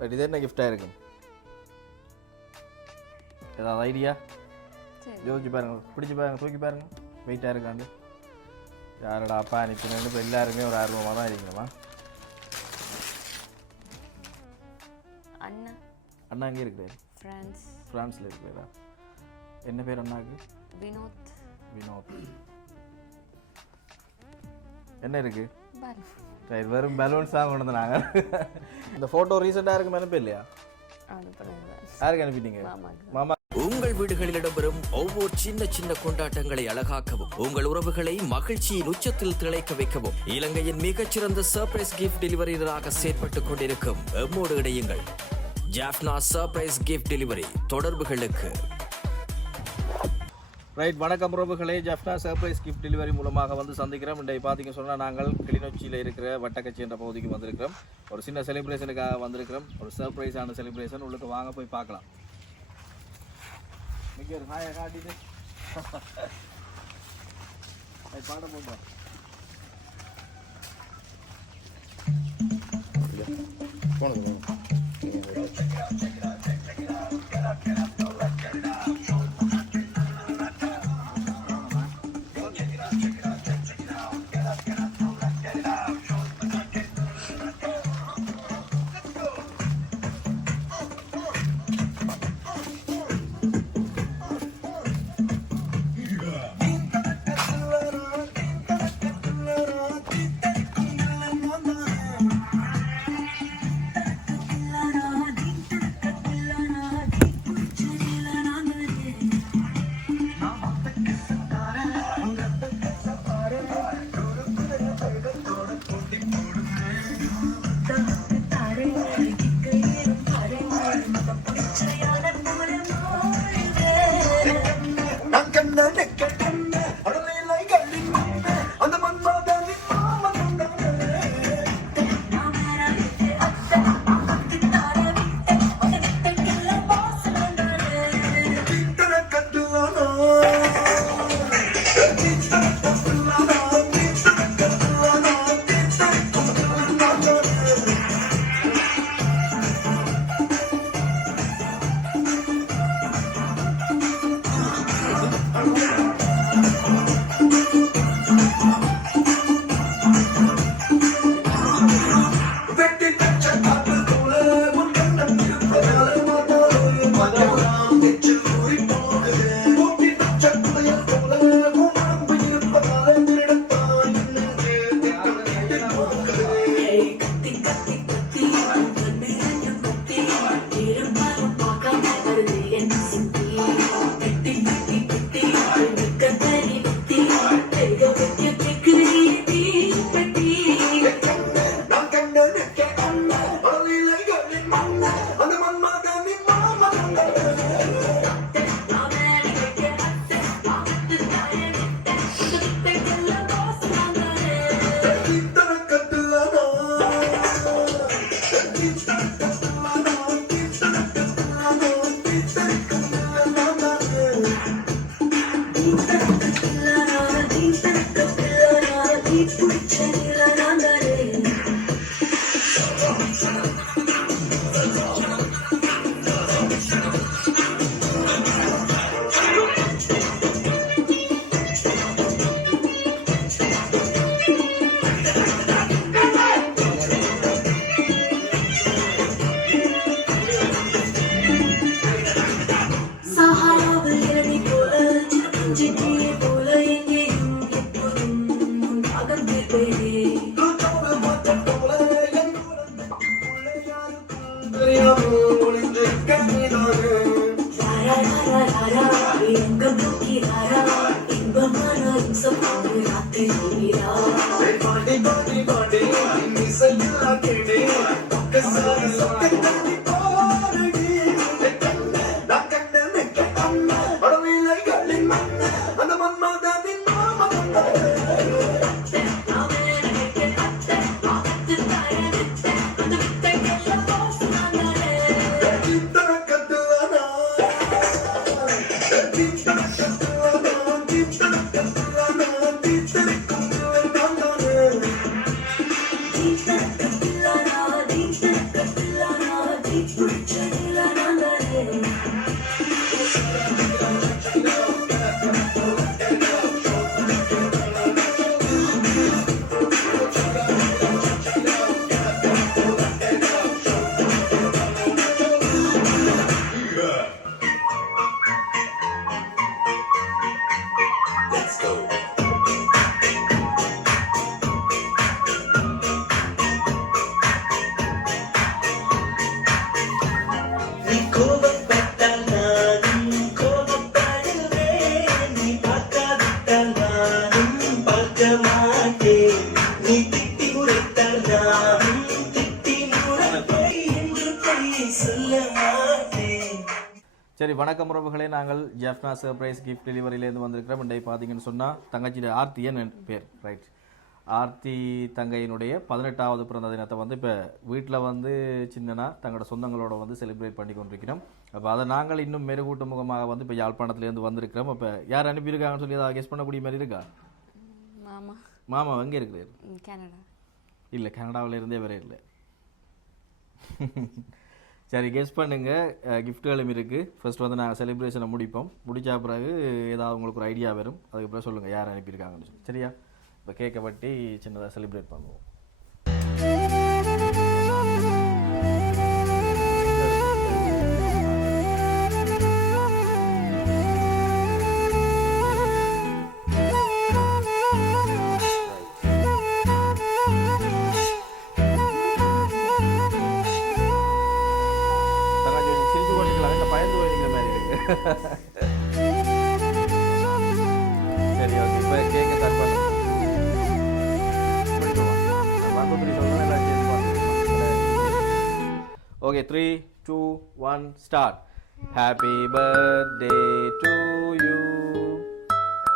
But இது என்ன கிஃப்டாக இருக்கும் ஏதாவது ஐடியா யோசிச்சு பாருங்க. பிடிச்சி பாருங்க. தூக்கி பாருங்க. வெயிட்டாக இருக்காண்டு யாரோட அப்பா நிற்கணும் இப்போ எல்லாருமே ஒரு ஆர்வமாக தான் இருக்கணுமா? அண்ணா. அண்ணா அங்கே இருக்கிறாரு? ஃப்ரெண்ட்ஸ் ஃப்ரான்ஸில் இருக்கிறாரா? என்ன பேர் அண்ணாக்கு? வினோத். வினோத். என்ன இருக்கு? வெறும் பலூன்ஸ் தான் கொண்டு வந்தாங்க. இந்த ஃபோட்டோ ரீசெண்டாக இருக்கு அனுப்பி இல்லையா? யாருக்கு அனுப்பிட்டீங்க? மாமா. உங்கள் வீடுகளில் இடம்பெறும் ஒவ்வொரு சின்ன சின்ன கொண்டாட்டங்களை அழகாக்கவும் உங்கள் உறவுகளை மகிழ்ச்சியின் உச்சத்தில் திளைக்க வைக்கவும் இலங்கையின் மிகச்சிறந்த சர்ப்ரைஸ் கிஃப்ட் டெலிவரியராக செயற்பட்டுக் கொண்டிருக்கும். எம்மோடு இணையுங்கள். ஜாஃப்னா சர்ப்ரைஸ் கிஃப்ட் டெலிவரி தொடர்புகளுக்கு. ரைட் வணக்கம் உறவுகளே. ஜஃப்னா சர்ப்ரைஸ் கிஃப்ட் டெலிவரி மூலமாக வந்து சந்திக்கிறோம். இன்றைக்கு பார்த்தீங்க சொன்னால் நாங்கள் கிளிநொச்சியில் இருக்கிற வட்டக்கச்சி என்ற பகுதிக்கு வந்திருக்கிறோம். ஒரு சின்ன செலிப்ரேஷனுக்காக வந்திருக்கிறோம். ஒரு சர்ப்ரைஸான செலிப்ரேஷன் உள்ளுக்கு வாங்க போய் பார்க்கலாம். இங்கே ஒரு சரி வணக்கம் உறவுகளே. நாங்கள் ஜெஃப்னா சர்ப்ரைஸ் கிஃப்ட் டெலிவரியிலேருந்து வந்திருக்கிறோம். இன்றைக்கு பார்த்தீங்கன்னு சொன்னால் தங்கச்சியோட ஆர்த்தியன் பேர். ரைட் ஆர்த்தி தங்கையினுடைய பதினெட்டாவது பிறந்த தினத்தை வந்து இப்போ வீட்டில் வந்து சின்னனா தங்களோட சொந்தங்களோட வந்து செலிப்ரேட் பண்ணி கொண்டிருக்கிறோம். அப்போ அதை நாங்கள் இன்னும் மெருகூட்டு முகமாக வந்து இப்போ யாழ்ப்பாணத்துலேருந்து வந்திருக்கிறோம். அப்போ யார் அனுப்பியிருக்காங்கன்னு சொல்லி அதை கெஸ் பண்ணக்கூடிய மாதிரி இருக்கா? மாமா. மாமா எங்கே இருக்கிறார்? கனடா. இல்லை கனடாவில் இருந்தே வர இல்லை. சரி கெஸ் பண்ணுங்கள் கிஃப்ட்டுகளும் இருக்குது ஃபஸ்ட் வந்து நாங்கள் செலிப்ரேஷனை முடிப்போம். முடித்த பிறகு ஏதாவது உங்களுக்கு ஒரு ஐடியா வரும். அதுக்கப்புறம் சொல்லுங்கள் யார் அனுப்பியிருக்காங்கன்னு சொல்லி. சரியா? இப்போ கேக்கை பட்டி சின்னதாக செலிப்ரேட் பண்ணுவோம். three, two, one, start. Happy birthday to you.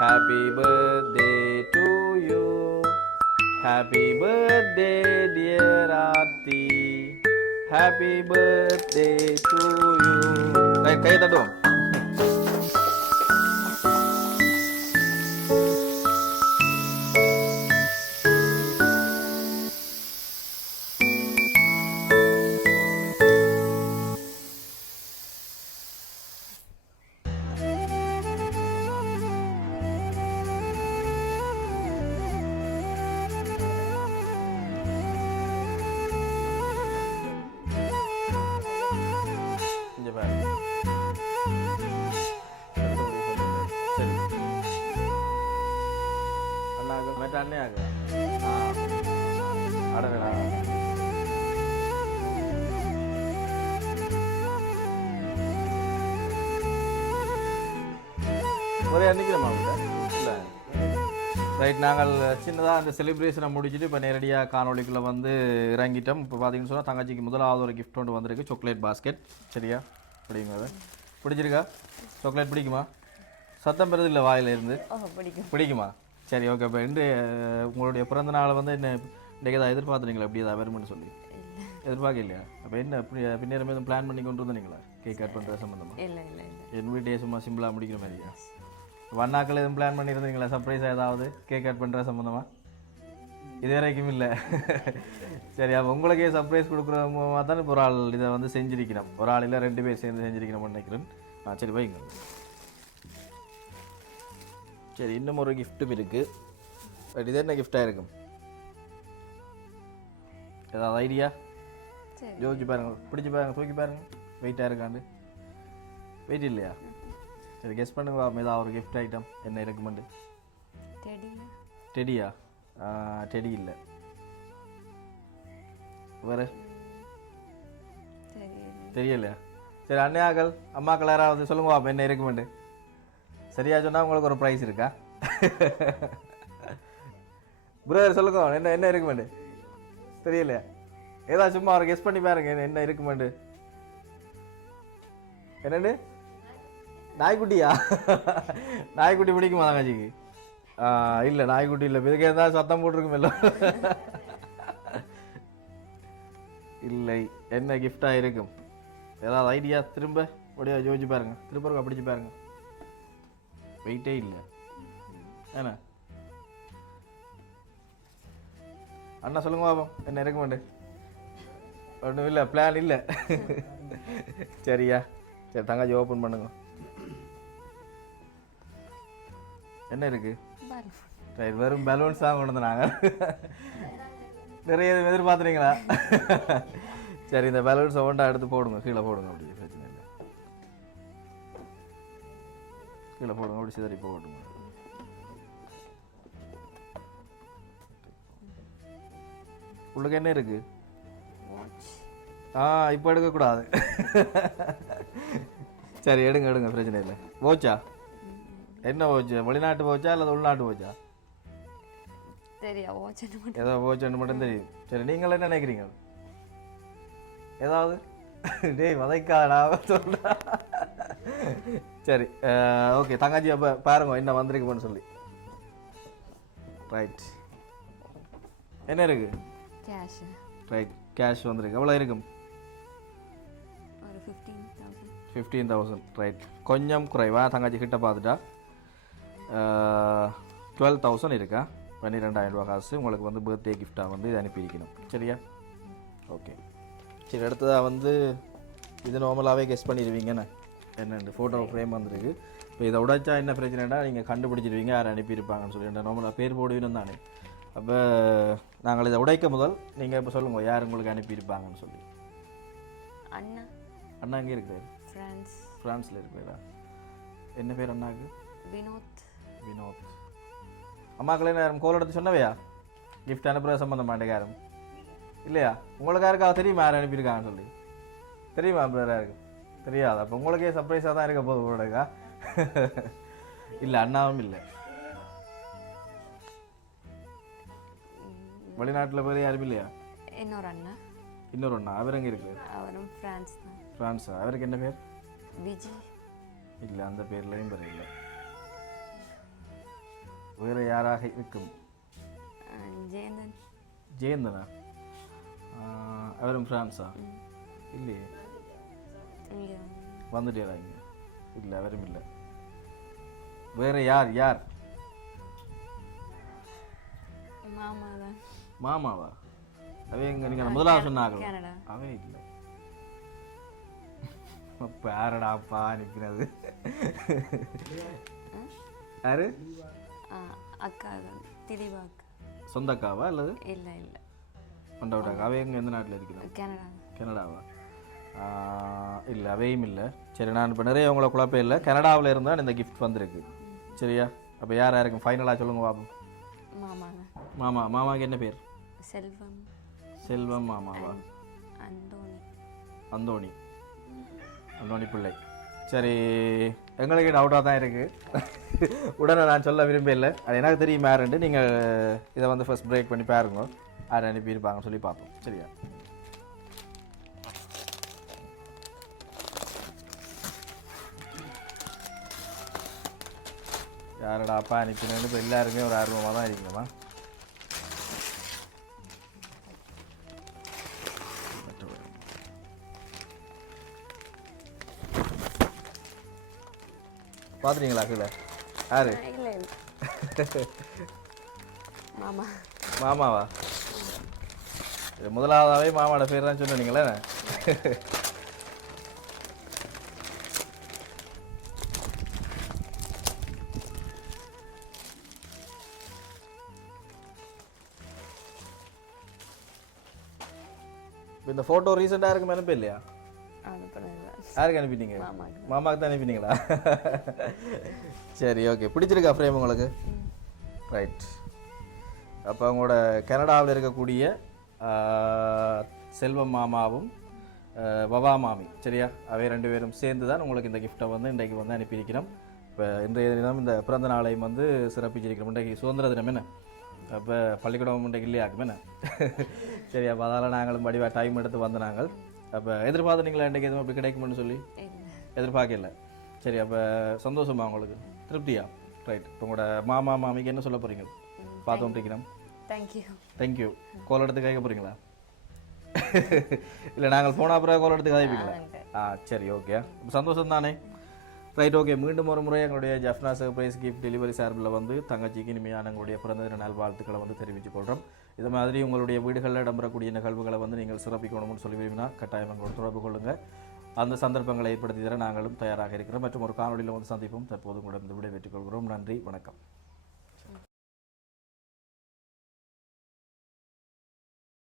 Happy birthday to you. Happy birthday, dear Aarti. Happy birthday to you. Right, kaya tadong. ஒரே அன்னைக்கு இல்லை. ரைட் நாங்கள் சின்னதாக அந்த செலிப்ரேஷனை முடிச்சுட்டு இப்போ நேரடியாக காணொளிக்குள்ளே வந்து இறங்கிட்டோம். இப்போ பார்த்தீங்கன்னு சொன்னால் தங்கச்சிக்கு முதலாவது ஒரு கிஃப்ட் ஒன்று வந்திருக்கு சாக்லேட் பாஸ்கெட் சரியா? பிடிக்குமா பிடிச்சிருக்கா சாக்லேட் பிடிக்குமா? சத்தம் பெறுது இல்லை வாயில இருந்து? ஓ பிடிக்கும். பிடிக்குமா? சரி ஓகே இப்போ இன்று உங்களுடைய பிறந்த நாளை வந்து என்ன இன்றைக்கு ஏதாவது எதிர்பார்த்துறீங்களா எப்படி ஏதாவது வரும்னு சொல்லி? எதிர்பார்க்க இல்லையா? அப்போ என்ன அப்படி பின்னேரம் எதுவும் பிளான் பண்ணி கொண்டு வந்தீங்களா? கேக் கட் பண்ணுற சம்மந்தமாக இல்லை இல்லை இல்லை. என் வீட்டையே சும்மா சிம்பிளாக முடிக்கிற மாதிரியா? வண்ணாக்கள் எதுவும் பிளான் பண்ணியிருந்தீங்களா? சர்ப்ரைஸ் ஏதாவது? கேக் கட் பண்ணுற சம்மந்தமாக இது வரைக்கும் இல்லை. சரி அப்போ உங்களுக்கே சர்ப்ரைஸ் கொடுக்குற மூலமாக தான் இப்போ ஒரு ஆள் இதை வந்து செஞ்சிருக்கிறோம். ஒரு ஆள் இல்லை ரெண்டு பேர் சேர்ந்து செஞ்சிருக்கிறோம்னு நினைக்கிறேன். ஆ சரி வைங்க சரி இன்னும் ஒரு கிஃப்ட்டும் இருக்குது பட் இது என்ன கிஃப்டாக இருக்கும்? ஏதாவது ஐடியா யோசிச்சு பாருங்க. பிடிச்சி பாருங்க தூக்கி பாருங்க. வெயிட்டாக இருக்காண்டு. வெயிட் இல்லையா? சரி கெஸ் பண்ணுங்க பாப்போம், ஏதாவது ஒரு கிஃப்ட் ஐட்டம் என்ன இருக்குமெண்டு டெடியா டெடி இல்லை. வேறு? தெரியலையா சரி அண்ணையாக்கள் அம்மாக்கள் யாராவது சொல்லுங்க பாப்போம், என்ன இருக்குமெண்டு சரியா சொன்னால் உங்களுக்கு ஒரு ப்ரைஸ் இருக்கா? பிரதர் சொல்லுங்க என்ன என்ன இருக்குமெண்டு தெரியலையா? ஏதாவது சும்மா ஒரு கெஸ் பண்ணி பாருங்க என்ன- என்ன இருக்குமெண்டு என்னண்டு நாய்க்குட்டியா? நாய்க்குட்டி பிடிக்குமா தங்கச்சிக்கு? ஆ இல்லை நாய்க்குட்டி இல்லை. இதுக்கு ஏதாவது சத்தம் போட்டிருக்குமில்ல இல்லை என்ன கிஃப்டாக இருக்கும்? ஏதாவது ஐடியா திரும்ப அப்படியே யோசிச்சு பாருங்க. திரும்ப அப்படிச்சு பாருங்க. வெயிட்டே இல்லை. ஏண்ணா அண்ணா சொல்லுங்க பாபம் என்ன இருக்க மாட்டேன் ஒன்றும் இல்லை பிளான் இல்லை. சரியா? சரி தங்காச்சி ஓப்பன் பண்ணுங்க. என்ன இருக்கு? பலூன் ரைட் வெறும் பலூன்ஸ் தான் கொண்டு வந்து நாங்கள் நிறைய எதுவும் எதிர்பார்த்துறீங்களா? சரி இந்த பலூன்ஸை ஒன்றா எடுத்து போடுங்க. கீழே போடுங்க அப்படி. பிரச்சனை இல்லை. கீழே போடுங்க அப்படி சிதறி போடுங்க. உள்ளுக்கு என்ன இருக்கு? ஆ இப்போ எடுக்கக்கூடாது. சரி எடுங்க எடுங்க பிரச்சனை இல்லை. போச்சா என்ன போச்சு? வெளிநாட்டு போச்சா அல்லது உள்நாட்டு போச்சா? தெரியா வாட்ச்னு மட்டும். ஏதோ போச்சுன்னு மட்டும் தெரியும். சரி நீங்கள் என்ன நினைக்கிறீங்க? ஏதாவது? டேய் வதைக்காடா சொல்றா. சரி ஓகே தங்கச்சி அப்போ பாருங்க என்ன வந்திருக்குன்னு சொல்லி. ரைட் என்ன இருக்கு? கேஷ் ரைட் கேஷ் வந்திருக்கு. எவ்வளோ இருக்கும்? ஃபிஃப்டீன் தௌசண்ட் ரைட் கொஞ்சம் குறைவா? தங்கச்சி கிட்ட பார்த்துட்டா? டுவெல் தௌசண்ட் இருக்கா? பன்னிரெண்டாயிரம் ரூபா காசு. உங்களுக்கு வந்து பர்த்டே கிஃப்டாக வந்து இது அனுப்பியிருக்கணும். சரியா? ஓகே சரி அடுத்ததாக வந்து இது நார்மலாகவே கெஸ் பண்ணிடுவீங்கண்ணே என்னென்னு ஃபோட்டோ ஃப்ரேம் வந்திருக்கு. இப்போ இதை உடைச்சா என்ன பிரச்சனைனா நீங்கள் கண்டுபிடிச்சிடுவீங்க யார் அனுப்பியிருப்பாங்கன்னு சொல்லி. நார்மலாக பேர் போடுவீங்கன்னு தானே. அப்போ நாங்கள் இதை உடைக்க முதல் நீங்கள் இப்போ சொல்லுங்கள் யார் உங்களுக்கு அனுப்பியிருப்பாங்கன்னு சொல்லி. அண்ணா. அண்ணா எங்கே இருக்கிறாரு? ஃப்ரான்ஸ். ஃப்ரான்ஸில் இருக்கிறா என்ன பேர் அண்ணாக்கு? வினோத். வினோத் அம்மாக்களே நேரம் கோல் எடுத்து சொன்னவையா கிஃப்ட் அனுப்புகிற சம்மந்தமாட்ட யாரும் இல்லையா உங்களுக்கு யாருக்கா தெரியுமா யார் அனுப்பியிருக்காங்கன்னு சொல்லி தெரியுமா பிரதர் யாருக்கு தெரியாது அப்போ உங்களுக்கே சர்ப்ரைஸாக தான் இருக்க போகுது உங்களுக்கா இல்லை அண்ணாவும் இல்லை வெளிநாட்டில் பேர் யாரும் இல்லையா இன்னொரு அண்ணா இன்னொரு அண்ணா அவர் எங்கே இருக்கு அவரும் ஃப்ரான்ஸ் தான் ஃப்ரான்ஸா அவருக்கு என்ன பேர் விஜய் இல்லை அந்த பேர்லையும் பேர் இல்லை வேறு யாராக இருக்கும் அஹ் ஜெயந்தன் ஜெயந்தனா ஆஹ் அவரும் ஃப்ரான்ஸா இல்லையே இங்கே வந்துட்டேரா இங்கே இல்லை அவரும் இல்லை வேறு யார் யார் மாமா தான் மாமாவா அவை எங்க நீங்கள் முதலாவது சொன்னாங்க கனடா அவே இல்லை இப்போ யாரடாப்பா நிற்கிறது யாரு அஹ் அக்கா தான். திலீபா அக்கா. சொந்தக்காவா அல்லது இல்லை இல்லை. மண்டபட்டாக்கா அவை எங்கே எந்த நாட்டில் இருக்கிறாங்க கனடா கனடாவா? இல்லை அவையும் இல்லை. சரி நான் இப்போ நிறைய உங்களை குழப்பம் இல்லை. கனடாவில் இருந்தால் இந்த கிஃப்ட் வந்திருக்கு. சரியா? அப்போ யார் யாருக்கும் ஃபைனலாக சொல்லுங்க பாப்போம் மாமா மாமா மாமாவுக்கு என்ன பேர்? செல்வம். செல்வம் மாமாவா? அந்தோனி அந்தோணி. அந்தோணி பிள்ளை. சரி. எங்களுக்கு டவுட்டாக தான் இருக்குது உடனே நான் சொல்ல விரும்பல அது எனக்கு தெரியும் யாருண்டு நீங்கள் இதை வந்து ஃபர்ஸ்ட் பிரேக் பண்ணி பாருங்க. யார் அனுப்பியிருப்பாங்கன்னு சொல்லி பார்ப்போம். சரியா? யாரோட அப்பா அனுப்பினு இப்போ எல்லாருமே ஒரு ஆர்வமாக தான் இருக்கணுமா? பார்த்துட்டீங்களா கீழே? யாரு? மாமா. மாமாவா? இது முதலாவதாவே மாமாவோட பேர் தான் சொன்னீங்களே இந்த ஃபோட்டோ ரீசெண்டாக இருக்கும் அனுப்ப இல்லையா யாருக்கு அனுப்பிட்டீங்க? மாமாக்கு. தான் அனுப்பிட்டீங்களா சரி ஓகே பிடிச்சிருக்கா ஃப்ரேம் உங்களுக்கு? ரைட் அப்போ உங்களோட கனடாவில் இருக்கக்கூடிய செல்வம் மாமாவும் வவா மாமி சரியா? அவை ரெண்டு பேரும் சேர்ந்து தான் உங்களுக்கு இந்த கிஃப்ட்டை வந்து இன்றைக்கு வந்து அனுப்பியிருக்கிறோம். இப்போ இன்றைய தினம் இந்த பிறந்த நாளையும் வந்து சிறப்பிச்சிருக்கிறோம். இன்றைக்கு சுதந்திர தினம் என்ன? அப்போ பள்ளிக்கூடம் இன்றைக்கு இல்லையாக்கும் என்ன? சரி அப்போ அதனால் நாங்களும் வடிவா டைம் எடுத்து வந்த நாங்கள். அப்போ எதிர்பார்த்தீங்களா இன்றைக்கு எதுவும் அப்படி கிடைக்கும்னு சொல்லி? எதிர்பார்க்கல சரி அப்போ சந்தோஷமா உங்களுக்கு? திருப்தியா? ரைட் இப்போ உங்களோட மாமா மாமிக்கு என்ன சொல்ல போகிறீங்க பார்த்து வந்துருக்கிறோம் தேங்க்யூ தேங்க்யூ கோல் எடுத்து கேட்க போகிறீங்களா இல்லை நாங்கள் போன அப்புறம் கோல் எடுத்து கதைப்பீங்களா? ஆ சரி ஓகே சந்தோஷம் தானே? ரைட் ஓகே மீண்டும் ஒரு முறை எங்களுடைய ஜஃப்னா சர்ப்ரைஸ் கிஃப்ட் டெலிவரி சார்பில் வந்து தங்கச்சிக்கு இனிமையான எங்களுடைய பிறந்த தின நல்வாழ்த்துக்களை வந்து தெரிவித்துக் கொள்கிறோம் இது மாதிரி உங்களுடைய வீடுகளில் இடம்பெறக்கூடிய நிகழ்வுகளை வந்து நீங்கள் சிறப்பிக்கணும்னு சொல்லி விரும்பினா கட்டாயம் எங்களோட தொடர்பு கொள்ளுங்கள் அந்த சந்தர்ப்பங்களை ஏற்படுத்தி தர நாங்களும் தயாராக இருக்கிறோம். மற்றும் ஒரு காணொலியில் வந்து சந்திப்போம். தற்போது உங்களிடம் விடைபெற்றுக் கொள்கிறோம். நன்றி. வணக்கம்.